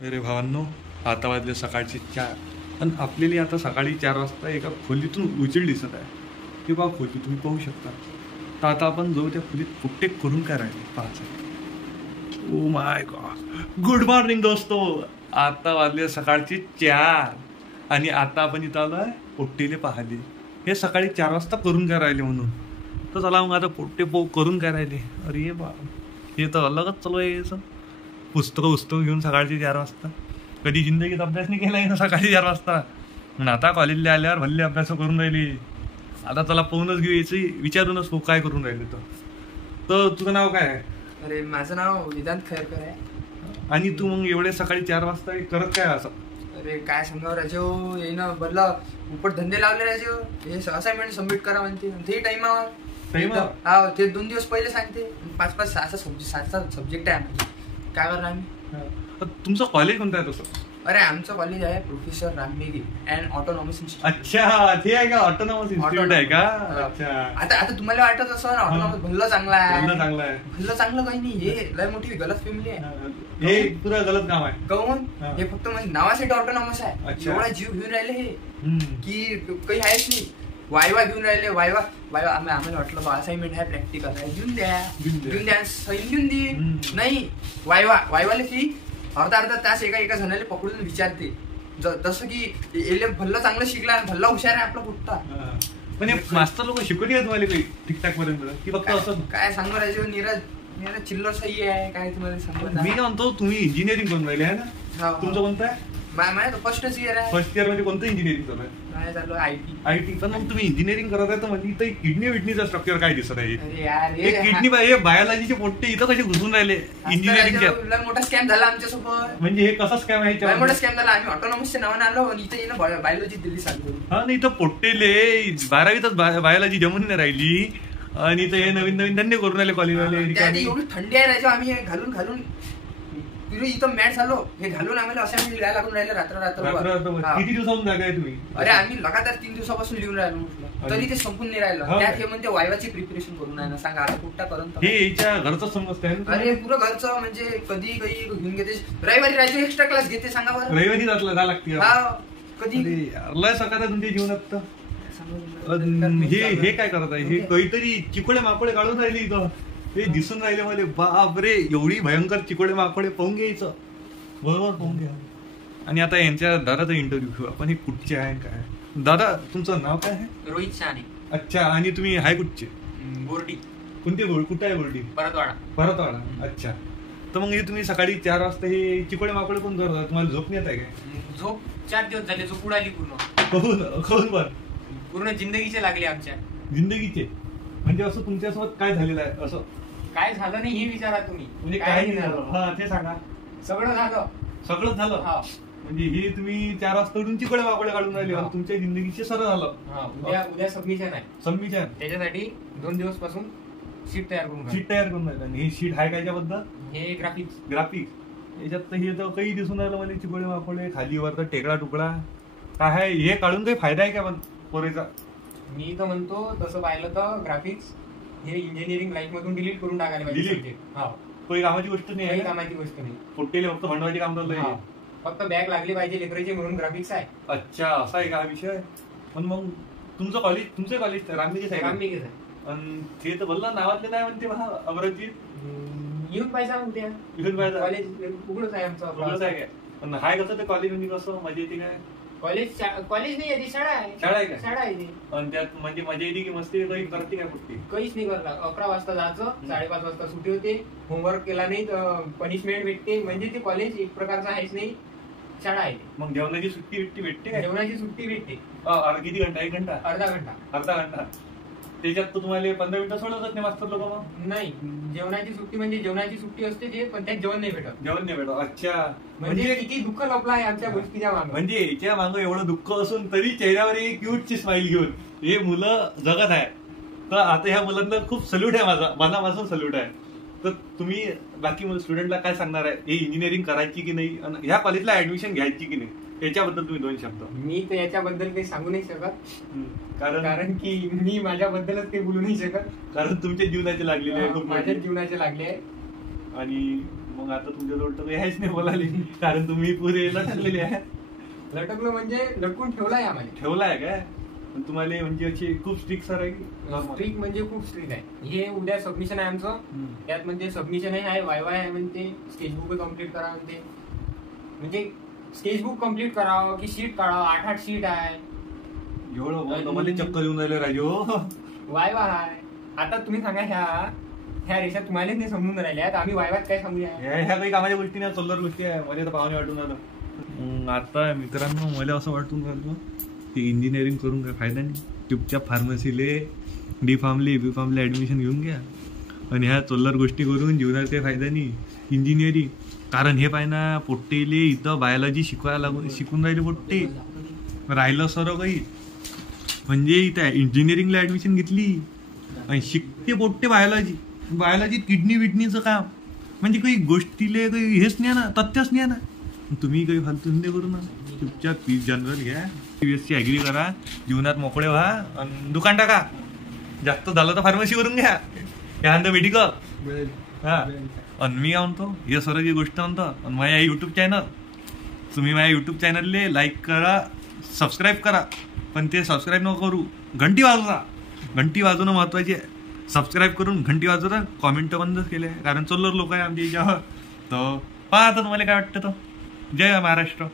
अरे भावांनो, आता वाजले सकाळचे 4 आणि आपल्याला आता सकाळी 4 वाजता एका खोलीतून उजेड दिसत आहे. हे बा खोली तुम्ही पाहू शकता. तर आता आपण जाऊ त्या खोलीत पुट्टे करून काय राहिले पाहायचं. Oh my God, good morning दोस्तो. आता वाजले सकाळचे 4 आणि आता आपण इथं आलो आहे पोट्टेले पाहिले. हे सकाळी 4 वाजता करून काय राहिले म्हणून. तर चला मग आता पोट्टे करून काय राहिले. अरे बा, हे तर अलगच चालू आहे याचं. पुस्तकं घेऊन सकाळचे 4 वाजता. कधी जिंदगीत अभ्यास नाही केला ना सकाळी 4 वाजता. आणि आता कॉलेजला आल्यावर भल्ले अभ्यास करून राहिली. आता त्याला पाहूनच घेऊ यायची, विचारूनच हो काय करून राहिले. तर तुझं नाव काय आहे? अरे माझं नाव वेदांत खैरकर आहे. आणि तू मग एवढे सकाळी 4 वाजता करत काय असं? अरे काय सांगावं राजो, येणं बदला उपट धंदे लावले राजो. हे असाइनमेंट सबमिट करा म्हणते, ते टाइमावर. हा, ते 2 दिवस पहिले सांगते. 5-5, 6-7 सब्जेक्ट आहे आमचे. काय करणार आम्ही? तुमचं कॉलेज कोणतं आहे तसं? अरे आमचं कॉलेज आहे प्रोफेसर राममेघे अँड ऑटोनॉमस इन्स्टिट्यूट. अच्छा, ते आहे का? ऑटोनॉमस इन्स्टिट्यूट आहे का? अच्छा. आता तुम्हाला वाटत असं ऑटोनॉमस भल्लं चांगलं आहे. भल्लं चांगलं काही नाही. हे लय मोठी गलत फॅमिली आहे. हे पुरा गलत काम आहे. कहून हे फक्त म्हणजे नावासाठी ऑटोनॉमस आहे. एवढा जीव घेऊन राहिले हे की काही आहेच नाही. वायवा घेऊन राहिले. वायवा आम्हाला वाटलं बा असाइनमेंट आहे, प्रॅक्टिकल आहे, घेऊन द्या सैन घेऊन दे. नाही, वायवाले फी अर्धा तास एका जणाला पकडून विचारते. जसं की एले भल्ला चांगलं शिकला, भल्ला हुशार आहे आपला कुठता. पण मास्टर लोक शिकवली आहे तुम्हाला काही ठीकठाक पर्यंत की फक्त असं? काय सांगू राजू, नीरज चिल्लर सही आहे. काय तुम्हाला सांगू? मी काय म्हणतो, तुम्ही इंजिनिअरिंग करून राहिले आहे ना? तुमचं कोणतं आहे? माझं फर्स्ट इयर आहे. फर्स्ट इयर मध्ये कोणतं इंजिनिअरिंग चालू आहे? चालू आयटी. पण मग तुम्ही इंजिनिअरिंग करत आहे तर म्हणजे इथं किडनीचा स्ट्रक्चर काय दिसत आहे? किडनी बायोलॉजीचे पोट्टे इथं कसे घुसून राहिले इंजिनिअरिंगच्या? मोठा स्कॅम झाला आमच्यासोबत. म्हणजे हे कसा स्कॅम आहे? मोठा स्कॅम झाला. आम्ही ऑटोनॉमसच्या नावाने आलो आणि इथे बायोलॉजी दिल्ली सांगतो. हा नाही, इथं पोट्टेले 12वीतच बायोलॉजी जमून नाही राहिली आणि इथं हे नवीन धंदे करून राहिले कॉलेजवाले. एवढी थंडी आहे राजा, आम्ही हे घालून इथं मॅट झालो. हे घालून आम्हाला असाइनमेंट लिहायला लागून राहिले रात्र. किती दिवसापासून जागा आहे तुम्ही? अरे आम्ही लगातार 3 दिवसापासून लिहून राहिलो, तरी ते संपून नाही राहिलं. त्यात हे म्हणते वायवाची प्रिपरेशन करून आहे ना. सांगा आता कुठटा करून. हे याच्या घरचं समजत आहे. अरे पुरं घरचं म्हणजे कधी काही घेऊन घेते. रविवारी राजू एक्स्ट्रा क्लास घेते. सांगा बरं, रविवारी जा लागते. कधी लय सकाळ तुमच्या जीवनात. हे काय करत आहे? हे काहीतरी चिकोडे माकोडे काढून राहिले इथं. हे दिसून राहिले मला. बापरे, एवढी भयंकर चिकोडे माकोडे पाहून घ्यायचं. बरोबर पाहून घ्या. आणि आता यांच्या दादाचा इंटरव्ह्यू घेऊ आपण. हे कुठचे आहे काय? दादा, तुमचं नाव काय आहे? रोहित शाने. अच्छा. आणि तुम्ही हाय कुठचे? बोर्डी. कोणते कुठे आहे बोर्डी? परतवाडा. अच्छा. तर मग हे तुम्ही सकाळी 4 वाजता हे चिकोडे माकोडे कोण करतात? तुम्हाला झोप नाही येत आहे काय? झोप 4 दिवस झाले. झोप उडाली पूर्ण. पूर्ण जिंदगीचे लागले आमच्या. जिंदगीचे म्हणजे असं तुमच्यासोबत काय झालेलं आहे? असं काय झालं नाही हे विचारा तुम्ही. म्हणजे काय नाही झालं? हा, ते सांगा. सगळंच झालं. हा, म्हणजे हे तुम्ही 4 वाजता उठून चिकोडे वाकोडे काढून राहिले. तुमच्या जिंदगीचे सरळ झालं. उद्या सबमिशन आहे. त्याच्यासाठी 2 दिवस पासून शीट तयार करून राहिले. आणि हे शीट आहे कायच्याबद्दल? हे ग्राफिक्स. याच्यात हे तर काही दिसून राहिलं मला. चिकोडे वाकोडे खाली वर टेकडा टुकडा काय आहे? हे काढून काही फायदा आहे का पण पोरेचा? मी तर म्हणतो तसं पाहिलं तर ग्राफिक्स हे इंजिनिअरिंग लाईफ मधून डिलीट करून टाकायला पाहिजे. काही कामाची गोष्ट नाही आहे. कामाची गोष्ट नाही. पोट्टेले फक्त भांडवायचे काम चाललंय. फक्त बॅग लागली पाहिजे लेकराची म्हणून ग्राफिक्स आहे. अच्छा, असा आहे का हा विषय? पण मग तुमचं कॉलेज राममेघेच आहे? राममेघेच आहे. आणि ते तर बोलला नावातले नाही म्हणते अमरावती. येऊन पाहिजे म्हणते. कॉलेज उघडच आहे आमचं. उघडच आहे काय? पण हाय कसं ते कॉलेज म्हणजे कसं मजा येते काय? कॉलेज नाही आहे, शाळा आहे. शाळा आहे. आणि त्यात म्हणजे मजा येते की मस्ती काही करते काय? कुठे काहीच नाही करणार. 11 वाजता जायचं, 5:30 वाजता सुट्टी होते. होमवर्क केला नाही तर पनिशमेंट भेटते. म्हणजे ते कॉलेज एक प्रकारचं आहेच नाही, शाळा आहे. मग जेवणाची सुट्टी भेटते? जेवणाची सुट्टी भेटते. किती घंटा? 1 घंटा? अर्धा घंटा. त्याच्यात तर तुम्हाला 15 मिनिटं सोडवत नाही मास्तर लोक? मग नाही, जेवणाची सुट्टी म्हणजे जेवणाची सुट्टी असते ते, पण त्यात जेवण नाही भेटत. अच्छा. म्हणजे किती दुःख लपलं आहे आमच्या गोष्टीच्या मागं. म्हणजे याच्या मागं एवढं दुःख असून तरी चेहऱ्यावर एक क्यूटची स्माइल घेऊन हे मुलं जगत आहे. तर आता ह्या मुलांना खूप सल्यूट आहे. माझा मनापासून सल्यूट आहे. तर तुम्ही बाकी स्टुडंटला काय सांगणार आहे? हे इंजिनिअरिंग करायची की नाही, ह्या कॉलेजला ऍडमिशन घ्यायची की नाही, याच्याबद्दल तुम्ही 2 शब्द. मी तर याच्याबद्दल काही सांगू नाही शकत. कारण की मी माझ्याबद्दलच काही बोलू नाही शकत. कारण तुमच्या जीवनाचे लागलेले आहे. खूप माझ्या जीवनाचे लागले आहे. आणि मग आता तुमच्याजवळ तर काही आहेच नाही बोलायला, कारण तुम्ही पुरे लटकलेले आहे. लटकलो म्हणजे लटकून ठेवलाय आम्हाला. ठेवलाय काय? पण तुम्हाला म्हणजे अशी खूप स्ट्रिक्ट सर आहे की? स्ट्रिक म्हणजे खूप स्ट्रिक आहे. हे उद्या सबमिशन आहे आमचं, त्यात म्हणजे सबमिशन आहे, वायवा आहे म्हणते, स्केचबुक कम्प्लीट करा म्हणते. म्हणजे स्केचबुक कम्प्लीट करावं की शीट काढावं, 8 शीट आहे. एवढं तुम्हाला चक्कर येऊन राहिले राजू. वायवा आहे. आता तुम्ही सांगा ह्या रेषा तुम्हालाच नाही समजून राहिल्या, आम्ही वायवात काय सांगूया? ह्या काही कामाच्या गोष्टी नाही, चोल्लर गोष्टी आहे. मला तर पाहुणे वाटून आलं. आता मित्रांनो मला असं वाटून राहिलं की इंजिनिअरिंग करून काय फायदा नाही. चुपचाप फार्मसीले डी फार्मले ऍडमिशन घेऊन घ्या, आणि ह्या चोल्लर गोष्टी करून जीवनात काही फायदा नाही. इंजिनिअरिंग, कारण हे पाय ना पोट्टेले इथं बायोलॉजी शिकून राहिले पोट्टे. राहिलं सर्व काही म्हणजे इथं इंजिनिअरिंगला ऍडमिशन घेतली आणि शिकते पोट्टे बायोलॉजीत किडनीचं काम. म्हणजे काही गोष्टीले काही हेच नाही ना, तथ्यच नाही ना. तुम्ही काही फालतू धंदे करू ना, चुपचाप जनरल घ्या, BSc ॲग्री करा, जीवनात मोकळे व्हा आणि दुकान टाका. जास्त झालं तर फार्मसी करून घ्या, यानंतर मेडिकल. हा, आणि मी काय म्हणतो, हे सर्व जी गोष्ट म्हणतो. आणि माझ्या युट्यूब चॅनल, तुम्ही माझ्या युट्यूब चॅनलले लाईक करा, सबस्क्राईब करा. पण ते सबस्क्राईब नको करू, घंटी वाजवा. घंटी वाजवणं महत्वाची आहे. सबस्क्राईब करून घंटी वाजवता, कॉमेंट बंदच केले, कारण चोल्लर लोक आहे आमच्या याच्यावर. तर पहा आता तुम्हाला काय वाटतं. तो जय महाराष्ट्र.